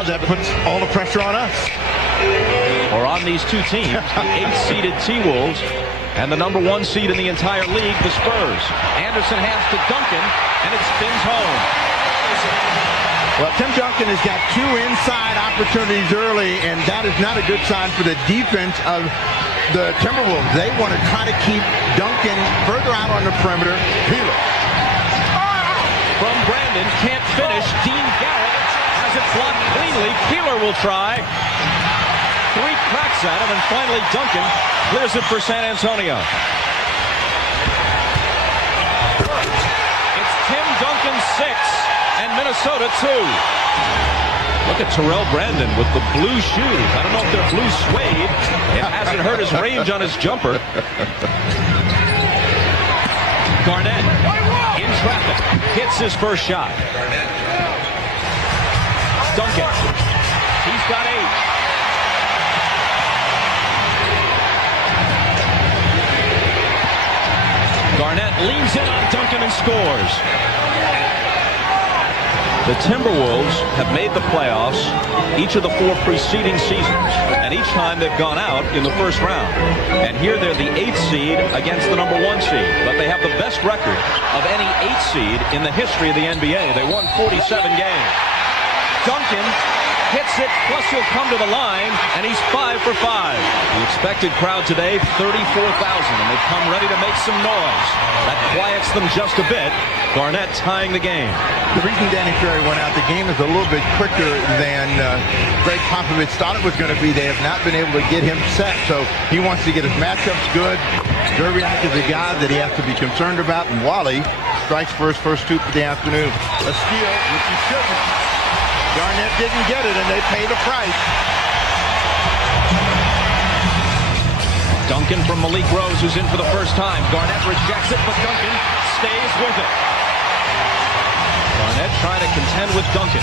Well, that puts all the pressure on us. Or on these two teams, the 8th-seeded T-Wolves and the number 1 seed in the entire league, the Spurs. Anderson hands to Duncan, and it spins home. Well, Tim Duncan has got 2 inside opportunities early, and that is not a good sign for the defense of the Timberwolves. They want to try to keep Duncan further out on the perimeter. Peeler. From Brandon, can't finish. Dean Garrett has it blocked cleanly. Peeler will try. 3 cracks at him, and finally Duncan clears it for San Antonio. It's Tim Duncan 6 and Minnesota 2. Look at Terrell Brandon with the blue shoes. I don't know if they're blue suede. It hasn't hurt his range on his jumper. Garnett in traffic, hits his first shot. Duncan, he's got 8. Garnett leans in on Duncan and scores. The Timberwolves have made the playoffs each of the 4 preceding seasons, and each time they've gone out in the first round. And here they're the 8th seed against the number 1 seed, but they have the best record of any 8th seed in the history of the NBA. They won 47 games. Duncan hits it, plus he'll come to the line, and he's 5 for 5. The expected crowd today, 34,000, and they've come ready to make some noise. That quiets them just a bit. Garnett tying the game. The reason Danny Ferry went out, the game is a little bit quicker than Greg Popovich thought it was going to be. They have not been able to get him set, so he wants to get his matchups good. Zerbiak is a guy that he has to be concerned about, and Wally strikes for his first 2 for the afternoon. A steal, which he shouldn't. Garnett didn't get it, and they pay the price. Duncan from Malik Rose, who's in for the first time. Garnett rejects it, but Duncan stays with it. Garnett trying to contend with Duncan.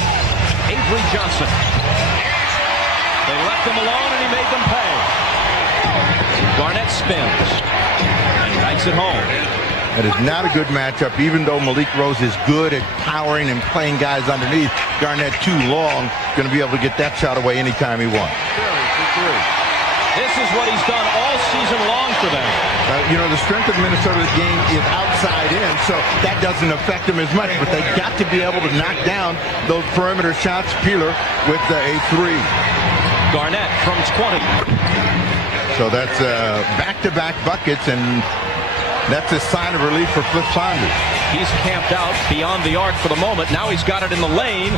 Avery Johnson. They left him alone, and he made them pay. Garnett spins and banks it home. That is not a good matchup, even though Malik Rose is good at powering and playing guys underneath. Garnett too long, going to be able to get that shot away anytime he wants. This is what he's done all season long for them. You know, the strength of Minnesota's game is outside in, so that doesn't affect them as much, but they've got to be able to knock down those perimeter shots. Peeler with a 3. Garnett from 20. So that's back-to-back buckets, and that's a sign of relief for Flip Saunders. He's camped out beyond the arc for the moment. Now he's got it in the lane.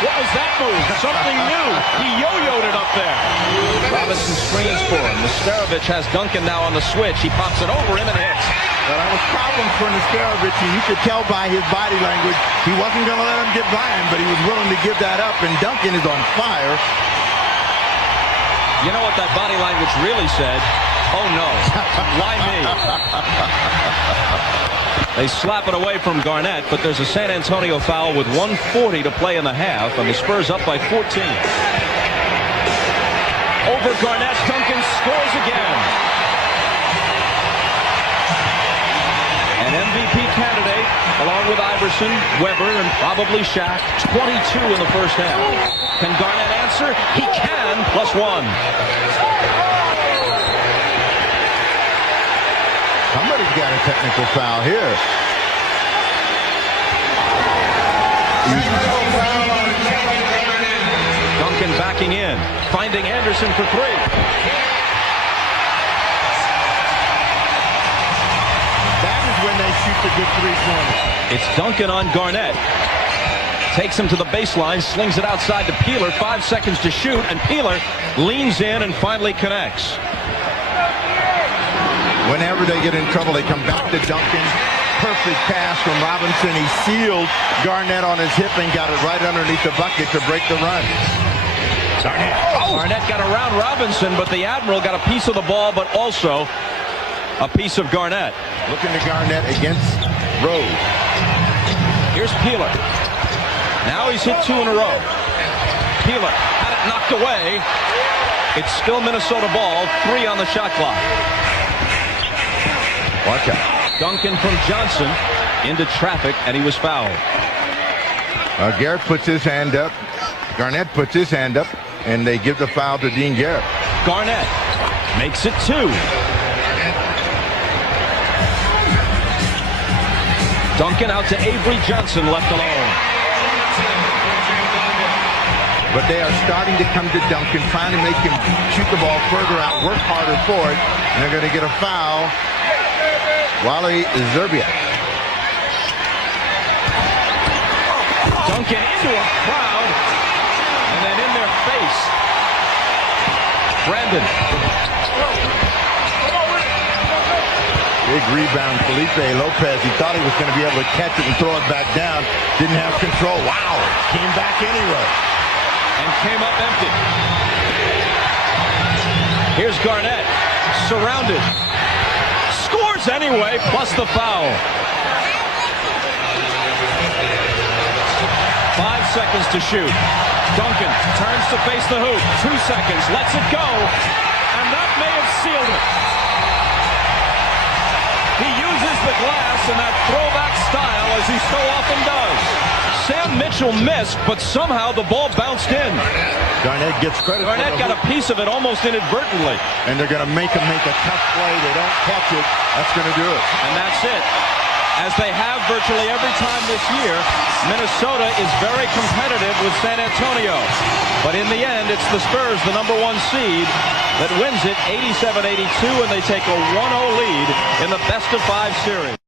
What was that move? Something new. He yo-yoed it up there. Robinson screens for him. Nesterovic has Duncan now on the switch. He pops it over him and hits. Well, that was problems for Nesterovic. You could tell by his body language he wasn't going to let him get by him, but he was willing to give that up, and Duncan is on fire. You know what that body language really said? Oh, no. Why me? They slap it away from Garnett, but there's a San Antonio foul with 1:40 to play in the half, and the Spurs up by 14. Over Garnett, Duncan scores again. An MVP candidate, along with Iverson, Weber, and probably Shaq. 22 in the first half. Can Garnett answer? He can, +1. Somebody's got a technical foul here. Duncan backing in, finding Anderson for 3. That is when they shoot the good 3-pointer. It's Duncan on Garnett. Takes him to the baseline, slings it outside to Peeler. 5 seconds to shoot, and Peeler leans in and finally connects. Whenever they get in trouble, they come back to Duncan. Perfect pass from Robinson. He sealed Garnett on his hip and got it right underneath the bucket to break the run. Garnett got around Robinson, but the Admiral got a piece of the ball, but also a piece of Garnett. Looking to Garnett against Rose. Here's Peeler. Now he's hit 2 in a row. Peeler had it knocked away. It's still Minnesota ball. 3 on the shot clock. Watch out. Duncan from Johnson into traffic, and he was fouled. Garrett puts his hand up. Garnett puts his hand up, and they give the foul to Dean Garrett. Garnett makes it 2. Duncan out to Avery Johnson, left alone. But they are starting to come to Duncan, trying to make him shoot the ball further out, work harder for it, and they're going to get a foul. Wally Zerbiak. Duncan into a crowd, and then in their face. Brandon. Big rebound, Felipe Lopez. He thought he was going to be able to catch it and throw it back down. Didn't have control. Wow, came back anyway. And came up empty. Here's Garnett, surrounded. Scores anyway, plus the foul. 5 seconds to shoot. Duncan turns to face the hoop. 2 seconds, lets it go. And that may have sealed it. He uses the glass in that throwback style as he so often does. Sam Mitchell missed, but somehow the ball bounced in. Garnett gets credit. Garnett got a piece of it almost inadvertently. And they're going to make him make a tough play. They don't catch it. That's going to do it. And that's it. As they have virtually every time this year, Minnesota is very competitive with San Antonio. But in the end, it's the Spurs, the number 1 seed, that wins it 87-82, and they take a 1-0 lead in the best-of-5 series.